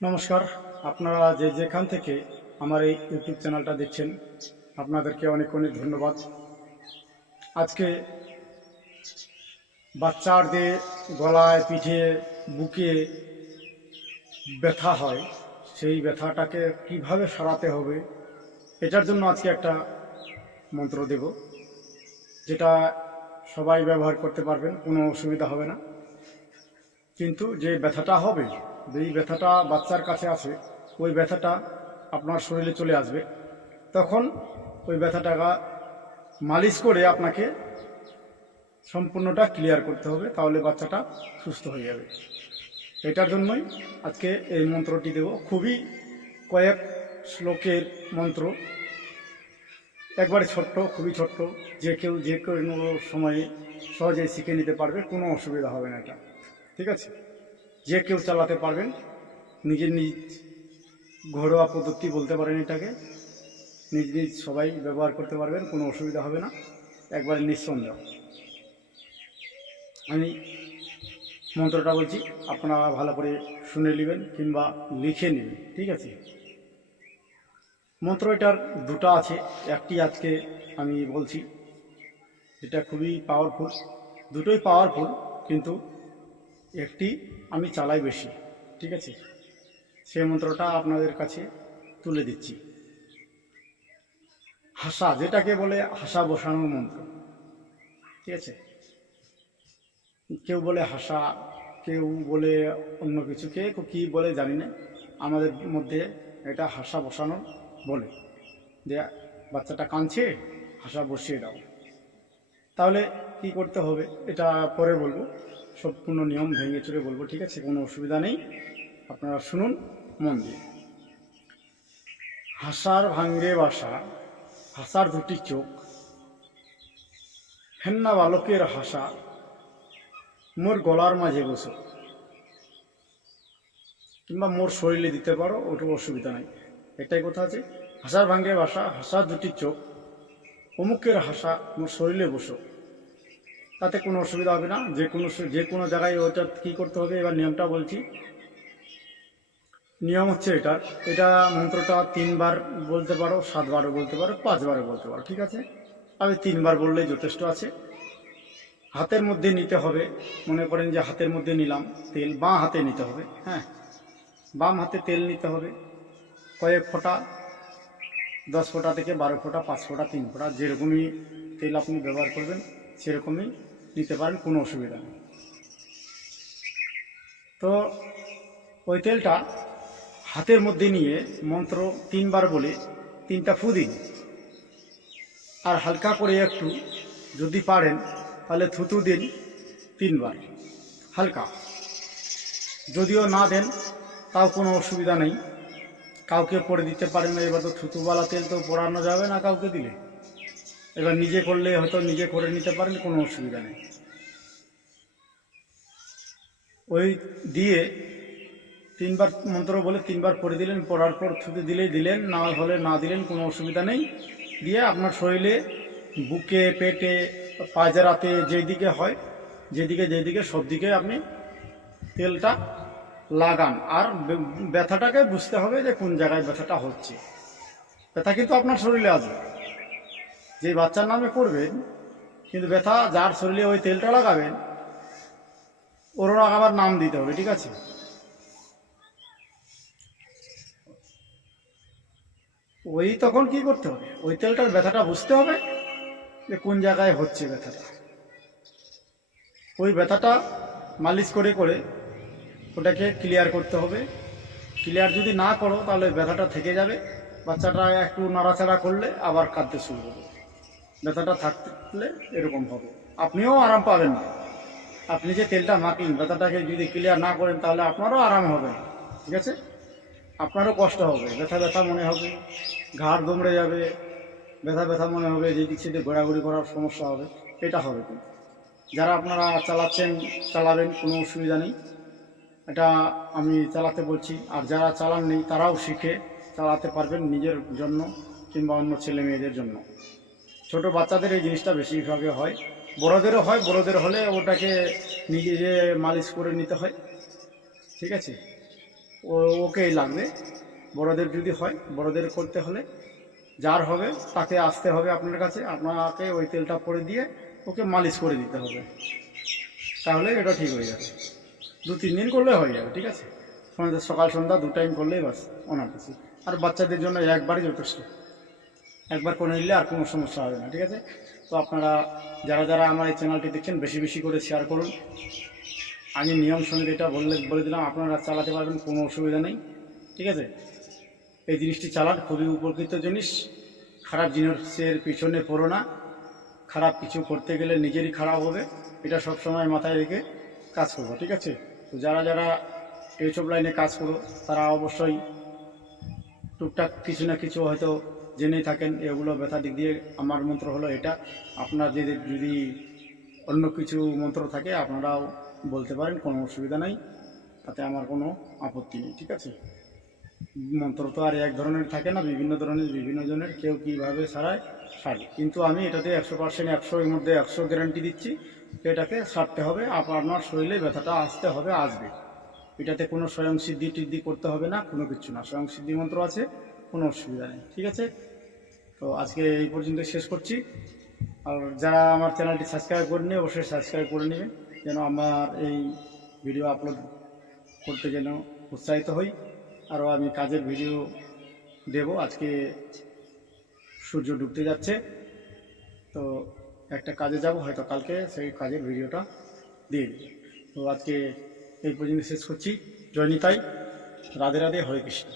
নমস্কার। আপনারা যেখান থেকে আমার এই ইউটিউব চ্যানেলটা দেখছেন, আপনাদেরকে অনেক অনেক ধন্যবাদ। আজকে বাচ্চাদের গলায়, পিঠে, বুকে ব্যথা হয়, সেই ব্যথাটাকে কিভাবে সারাতে হবে এটার জন্য আজকে একটা মন্ত্র দেব, যেটা সবাই ব্যবহার করতে পারবেন, কোনো অসুবিধা হবে না। কিন্তু যে ব্যথাটা হবে, যেই ব্যথাটা বাচ্চার কাছে আছে, ওই ব্যথাটা আপনার শরীরে চলে আসবে। তখন ওই ব্যথাটাকে মালিশ করে আপনাকে সম্পূর্ণটা ক্লিয়ার করতে হবে, তাহলে বাচ্চাটা সুস্থ হয়ে যাবে। এটার জন্যই আজকে এই মন্ত্রটি দেব। খুবই কয়েক শ্লোকের মন্ত্র, একবারে ছোট্ট, খুবই ছোট্ট, যে কেউ যে কোনো সময়ে সহজেই শিখে নিতে পারবে, কোনো অসুবিধা হবে না এটা। ঠিক আছে? যে কেউ চালাতে পারবেন, নিজের নিজ ঘরোয়া পদ্ধতি বলতে পারেন এটাকে, নিজ নিজ সবাই ব্যবহার করতে পারবেন, কোনো অসুবিধা হবে না, একবারে নিঃসন্দেহ। আমি মন্ত্রটা বলছি, আপনারা ভালো করে শুনে নেবেন কিংবা লিখে নেবেন। ঠিক আছে? মন্ত্র এটার দুটো আছে, একটি আজকে আমি বলছি, যেটা খুবই পাওয়ারফুল। দুটোই পাওয়ারফুল, কিন্তু একটি আমি চালাই বেশি। ঠিক আছে? সেই মন্ত্রটা আপনাদের কাছে তুলে দিচ্ছি। হাসা, যেটাকে বলে হাসা বসানোর মন্ত্র। ঠিক আছে? কেউ বলে হাসা, কেউ বলে অন্য কিছু, কে কী বলে জানি না, আমাদের মধ্যে এটা হাসা বসানো বলে, যে বাচ্চাটা কাঁদছে, হাসা বসিয়ে দাও। তাহলে কি করতে হবে এটা পরে বলবো, সম্পূর্ণ নিয়ম ভেঙে চুরে বলবো। ঠিক আছে? কোনো অসুবিধা নেই, আপনারা শুনুন মন দিয়ে। হাসার ভাঙ্গে বাসা, হাসার দুটি চোখ, হেন্না বালকের হাসা, মোর গলার মাঝে বসো, কিংবা মোর শরীরে দিতে পারো, ওটা অসুবিধা নাই। এটাই কথা আছে, হাসার ভাঙ্গে বাসা, হাসার দুটি চোখ, অমুকের হাসা মোর শরীরে বসো। তাতে কোনো অসুবিধা হবে না, যে কোনো জায়গায় ওটা কী করতে হবে। এবার নিয়মটা বলছি। নিয়ম হচ্ছে এটা মন্ত্রটা 3 বার বলতে পারো, 7 বারও বলতে পারো, 5 বারও বলতে পারো। ঠিক আছে? আমি 3 বার বললেই যথেষ্ট আছে। হাতের মধ্যে নিতে হবে, মনে করেন যে হাতের মধ্যে নিলাম তেল, বাঁ হাতে নিতে হবে। হ্যাঁ, বাম হাতে তেল নিতে হবে, কয়েক ফোঁটা, 10 ফোঁটা থেকে 12 ফোঁটা, 5 ফোঁটা, 3 ফোঁটা, যেরকমই তেল আপনি ব্যবহার করবেন সেরকমই নিতে পারেন, কোনো অসুবিধা নেই। তো ওই তেলটা হাতের মধ্যে নিয়ে মন্ত্র 3 বার বলে 3টা ফু দিন, আর হালকা করে একটু যদি পারেন তাহলে থুতু দিন 3 বার হালকা। যদিও না দেন তাও কোনো অসুবিধা নেই, কাউকে পরে দিতে পারেন না। এবার তো থুতুওয়ালা তেল তো পরানো যাবে না কাউকে দিলে, এবার নিজে করলে হয়তো নিজে করে নিতে পারেন, কোনো অসুবিধা নেই। ওই দিয়ে 3 বার মন্ত্র বলে 3 বার পড়ে দিলেন, পড়ার পর থুতু দিলেই দিলেন, না হলে না দিলেন, কোনো অসুবিধা নেই। দিয়ে আপনার শরীরে, বুকে, পেটে, পায়জারাতে, যেদিকে হয়, যেদিকে সব দিকে আপনি তেলটা লাগান। আর ব্যথাটাকে বুঝতে হবে যে কোন জায়গায় ব্যথাটা হচ্ছে। ব্যথা কিন্তু আপনার শরীরে আসবে, যে বাচ্চার নামে করবেন, কিন্তু ব্যথা যার শরীরে ওই তেলটা লাগাবেন, ওর আবার নাম দিতে হবে। ঠিক আছে? ওই তখন কি করতে হবে, ওই তেলটার ব্যথাটা বুঝতে হবে যে কোন জায়গায় হচ্ছে ব্যথাটা। ওই ব্যথাটা মালিশ করে করে ওটাকে ক্লিয়ার করতে হবে। ক্লিয়ার যদি না করো তাহলে ব্যথাটা থেকে যাবে, বাচ্চাটা একটু নাড়াচাড়া করলে আবার কাঁদতে শুরু করবে। ব্যথাটা থাকলে এরকম হবে, আপনিও আরাম পাবেন না। আপনি যে তেলটা মাখলেন, ব্যথাটাকে যদি ক্লিয়ার না করেন তাহলে আপনারও আরাম হবে না। ঠিক আছে? আপনারও কষ্ট হবে, ব্যথা ব্যথা মনে হবে, ঘাড় দুমড়ে যাবে, ব্যথা ব্যথা মনে হবে, যেদিক সেদিক ঘোরাঘুরি করার সমস্যা হবে, এটা হবে। কিন্তু যারা আপনারা চালাচ্ছেন, চালাবেন, কোনো অসুবিধা নেই। এটা আমি চালাতে বলছি, আর যারা চালান নেই তারাও শিখে চালাতে পারবেন নিজের জন্য কিংবা অন্য ছেলে মেয়েদের জন্য। ছোট বাচ্চাদের এই জিনিসটা বেশিরভাগে হয়, বড়োদেরও হয়। বড়োদের হলে ওটাকে নিজে মালিশ করে নিতে হয়। ঠিক আছে? ওকেই লাগবে। বড়দের যদি হয়, বড়দের করতে হলে যার হবে তাকে আসতে হবে আপনার কাছে, আপনাকে ওই তেলটা পরে দিয়ে ওকে মালিশ করে দিতে হবে, তাহলে এটা ঠিক হয়ে যাবে। 2-3 দিন করলে হয়ে যাবে, ঠিক আছে। সকাল সন্ধ্যা 2 টাইম করলেই বাস অনেক বেশি। আর বাচ্চাদের জন্য একবারই যথেষ্ট, একবার করে নিলে আর কোনো সমস্যা হবে না, ঠিক আছে। তো আপনারা যারা যারা আমার এই চ্যানেলটি দেখছেন বেশি বেশি করে শেয়ার করুন। আমি নিয়ম সঙ্গে এটা বলে দিলাম, আপনারা চালাতে পারবেন, কোনো অসুবিধা নেই, ঠিক আছে। এই জিনিসটি চালান, খুবই উপকৃত জিনিস। খারাপ জিনিসের পিছনে পড়ো না, খারাপ কিছু করতে গেলে নিজেরই খারাপ হবে, এটা সব সময় মাথায় রেখে কাজ করবো, ঠিক আছে। তো যারা যারা এইসব লাইনে কাজ করো তারা অবশ্যই টুকটাক কিছু না কিছু হয়তো জেনেই থাকেন এগুলো ব্যথা দিক দিয়ে। আমার মন্ত্র হলো এটা, আপনার যদি অন্য কিছু মন্ত্র থাকে আপনারাও বলতে পারেন, কোনো অসুবিধা নাই, তাতে আমার কোনো আপত্তি নেই, ঠিক আছে। মন্ত্র তো আর এক ধরনের থাকে না, বিভিন্ন ধরনের, বিভিন্ন জনের কেউ কীভাবে সারায় সারে, কিন্তু আমি এটাতে 100% 100 এর মধ্যে 100 গ্যারান্টি দিচ্ছি, এটাকে সারতে হবে। আপনার শরীরে ব্যথাটা আসবে। এটাতে কোনো স্বয়ং সিদ্ধি টিদ্ধি করতে হবে না, কোনো কিছু না, স্বয়ং সিদ্ধি মন্ত্র আছে, কোনো অসুবিধা নেই, ঠিক আছে। তো আজকে এই পর্যন্ত শেষ করছি। আর যারা আমার চ্যানেলটি সাবস্ক্রাইব করেনি অবশ্যই সাবস্ক্রাইব করে নেবেন, যেন আমার এই ভিডিও আপলোড করতে যেন উৎসাহিত হই। আরও আমি কাজের ভিডিও দেব। আজকে সূর্য ডুবতে যাচ্ছে, তো একটা কাজে যাব, হয়তো কালকে সেই কাজের ভিডিওটা দিয়ে দেব। তো আজকে এই পর্যন্ত শেষ করছি। জয় নিতাই, রাধে রাধে, হরে কৃষ্ণ।